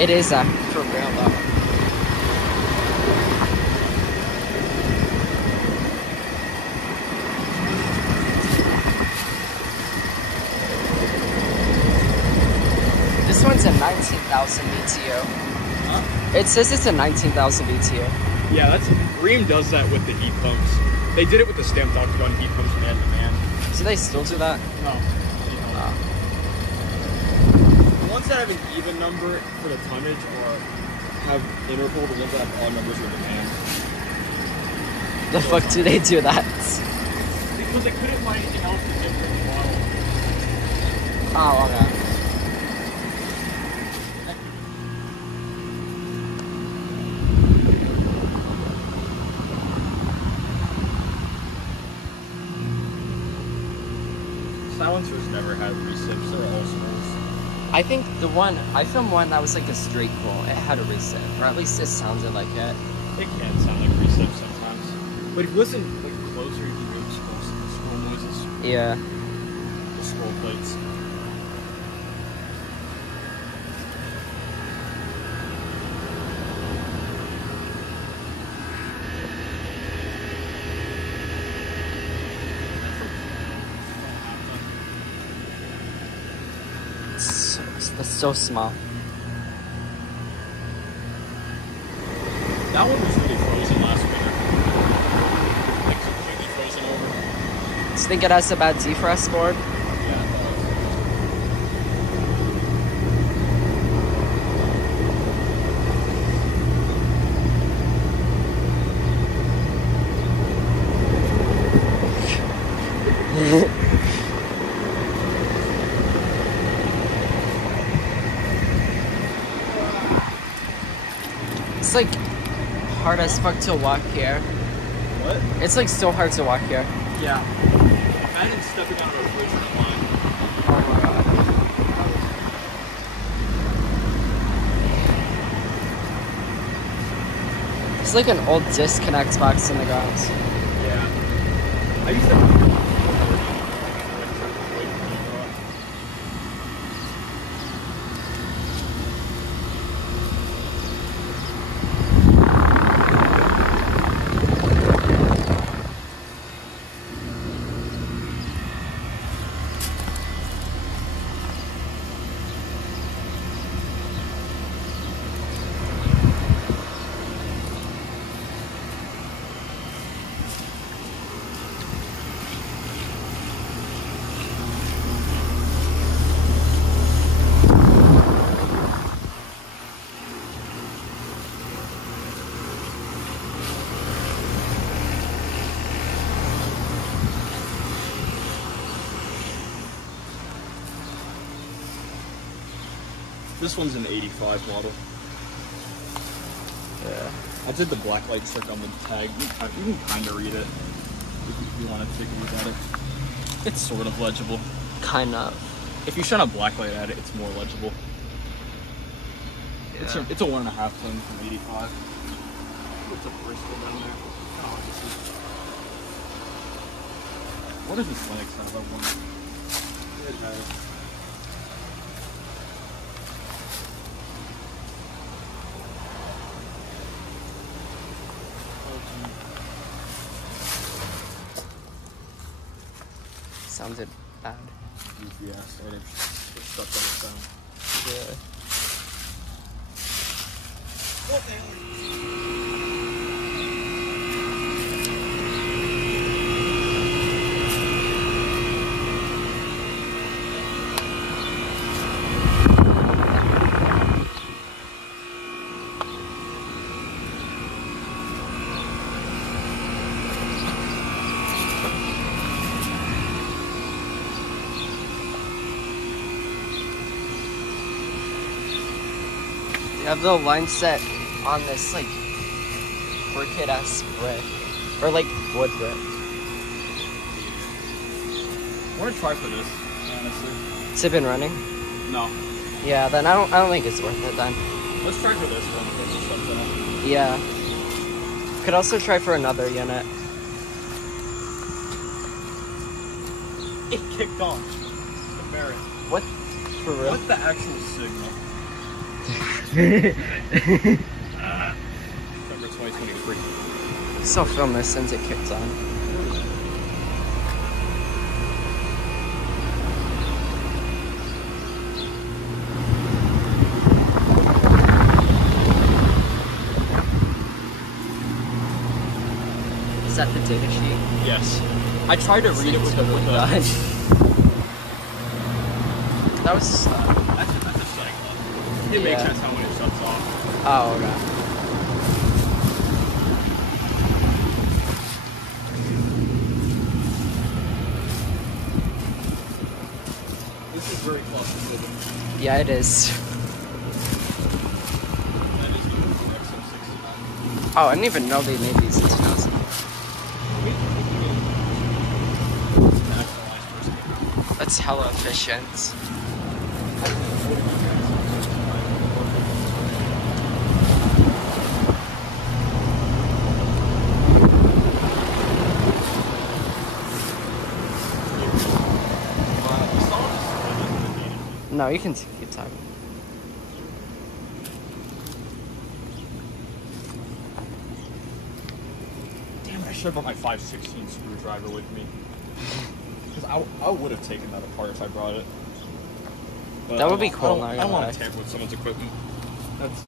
It is for real though. This one's a 19,000 BTU. Huh? It says it's a 19,000 BTU. Yeah, Rheem does that with the heat pumps. They did it with the stamped octagon heat pumps man to man. Do they still do that? No. The ones that have an even number for the tonnage or have interval, the ones that have odd numbers are the man. The fuck do they do that? Because they couldn't find anything else to different model. Oh, okay. Silencers never had recips, they're all smalls. I think I filmed one that was like a straight roll. It had a recip, or at least it sounded like it. It can sound like recips sometimes. But if you listen like closer, you can hear the scroll noises. Yeah. The scroll plates. That's so small. That one was really frozen last winter. Like completely frozen over. Do you think it has a bad defrost board? Yeah, it does. It's like hard as fuck to walk here. What? It's like so hard to walk here. Yeah. Imagine stepping out of a refrigerator line. Oh my god. It's like an old disconnect box in the ground. Yeah. I used to. This one's an 85 model. Yeah. I did the black light trick on the tag. You can kind of read it if you want to take a look at it. It's sort of legible. Kind of. If you shine a black light at it, it's more legible. Yeah. It's a 1.5 ton from 85. What's a Bristol down there? Kind of hard to see. What does this Linux have? I wonder. It has. Sounded bad. Yeah, I didn't get stuck on the sound. Really? What the hell? You have the line set on this like crooked ass brick. Or like wood brick. I want to try for this, honestly. Has it been running? No. Yeah, then I don't think it's worth it then. Let's try for this one. This is something. Yeah. Could also try for another unit. It kicked on. The merit. What? For real? What the actual signal? November 2023. Still filmed this since it kicked on. Is that the data sheet? Yes. I tried to read it with the That was that's a cycle. It makes sense how when it shuts off. oh god. This is very close to the Yeah, it is. that is the XM69. Oh, I didn't even know they made these in 2000. That's hella efficient. No, you can take your time. Damn it, I should have brought my 5/16 screwdriver with me. Because I would have taken that apart if I brought it. But That would be cool. I don't want to tamper with someone's equipment. That's